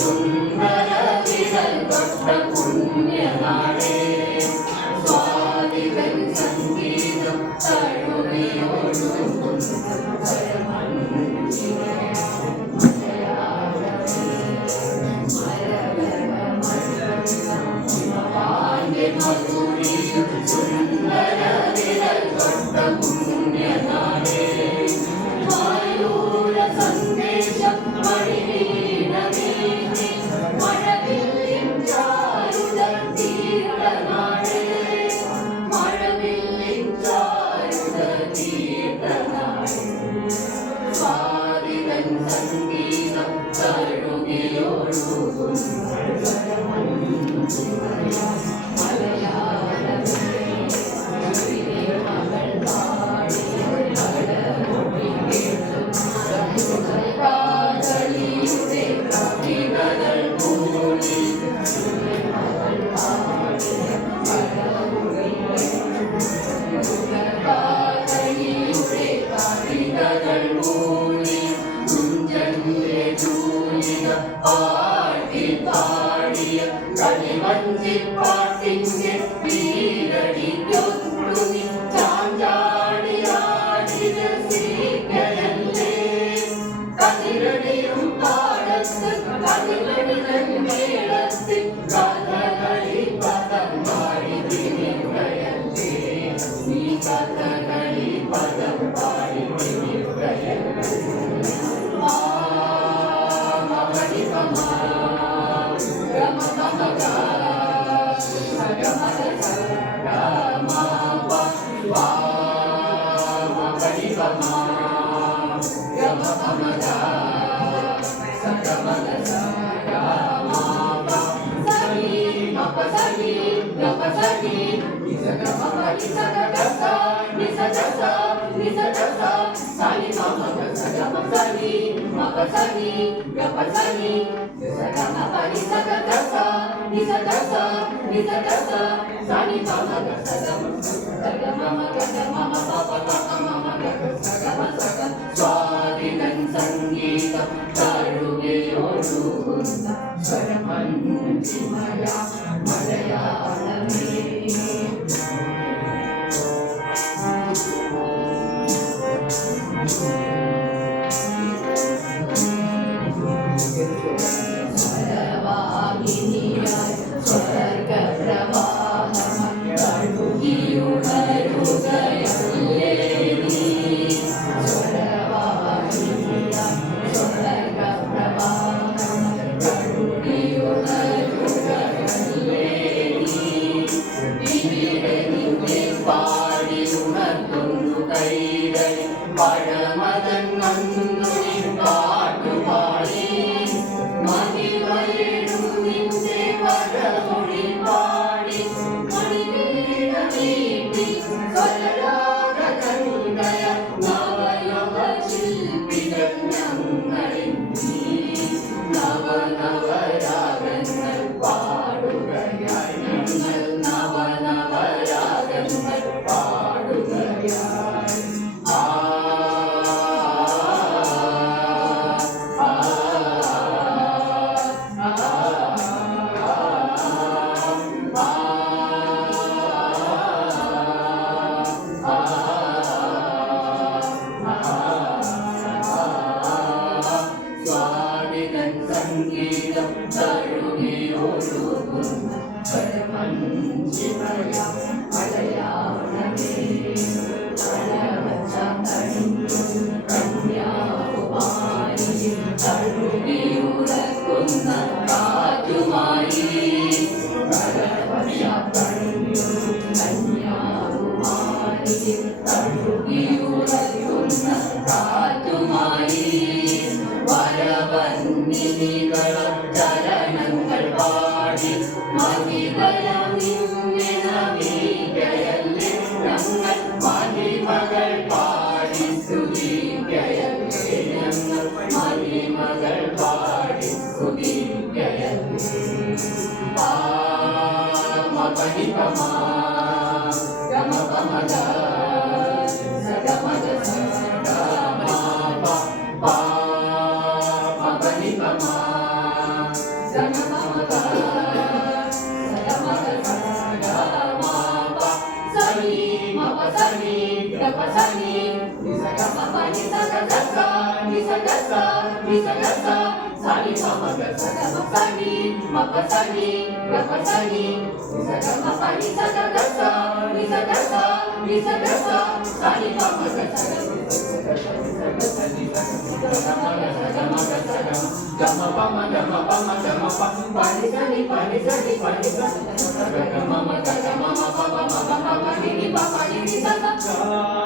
സുന്ദര വിരൽ തൊട്ട പുണ്യനാടേ സ്വാതികൻ സംഗീതം തഴുകിയൊഴുകും സുന്ദര വിരൽ തൊട്ട പുണ്യനാടേ മയൂര സന്ദേശം മഴവീണമേന്തി മഴവില്ലിൻ ചാരുത തീർത്തനാടേ മഴവില്ലിൻ ചാരുത തീർത്തനാടേ സ്വാതികൻ സംഗീതം തഴുകിയൊഴുകും ിന്റെ വീരടിക്കൊണ്ടുനി ചാഞ്ചാടിയാടി രസിക്കയല്ലേ കതിരടിയും പാടത്ത് കതിരടിതൻ മേളത്തിൽ കഥകളി പദം പാടി തിരികയല്ലേ നീ കഥകളി പദം പാടി തിരികയല്ലേ സ്വാതികൻ സംഗീതം തഴുകിയൊഴുകുന്ന സ്വരമഞ്ജിമയ മലയാളമേ സ്വരവാഹിനിയായി സ്വർഗപ്രവാഹം തഴുകിയുണരുകയല്ലേ നീ സ്വരവാഹിനിയായി സ്വർഗപ്രവാഹം തഴുകിയുണരുകയല്ലേ നീ ഇവിടെ നിന്നെ പാടി ഉണർത്തുന്നു കൈകളിൽ പഴമതൻ നന്ദി പാട്ടുപാടി മഹിമയിടും നിന്റെ വരമൊഴി പാടി മണിവീണ നീട്ടി സ്വരരാഗകരുണയ നവയുഗ ശില്പികൾ ഞങ്ങളിൽ നീ നവനവരാഗങ്ങൾ പാടുകയായി ഞങ്ങൾ നവനവരാഗങ്ങൾ പാടുകയായി സംഗീതം തഴുകിയൊഴുകുന്ന സ്വരമഞ്ജിമയ മലയാളമേ കന്യാകുമാരി തഴുകിയുറക്കുന്ന കാറ്റുമായി കന്യാകുമാരി തഴുകിയുറക്കുന്ന കാറ്റുമായി വരവന്നിനികള ചരണങ്ങൾ പാടി മഹിതയം നിന്നെ നമിക്കയല്ലേ ഞങ്ങൾ മഹിമകൾ പാടി സ്തുതിക്കയല്ലേ ഞങ്ങൾ മഹിമകൾ പാടി സ്തുതിക്കയല്ലേ പാമപനിപമാ ഗമപമഗ സഗമഗ സഗമപ പാമപനിപമാ సని ని స గ మ ప ని స గ గ స ని స గ స ని స గ స సని ప మ గ స గ మ సని మ ప సని గ ప సని ని స గ మ ప ని స గ గ స ని స గ స ని స గ స సని ప మ గ స గ Gama pama gama pama gama pama pani sani pani sani pani sani gama mama gama mama pama mama pama ni papa ni sa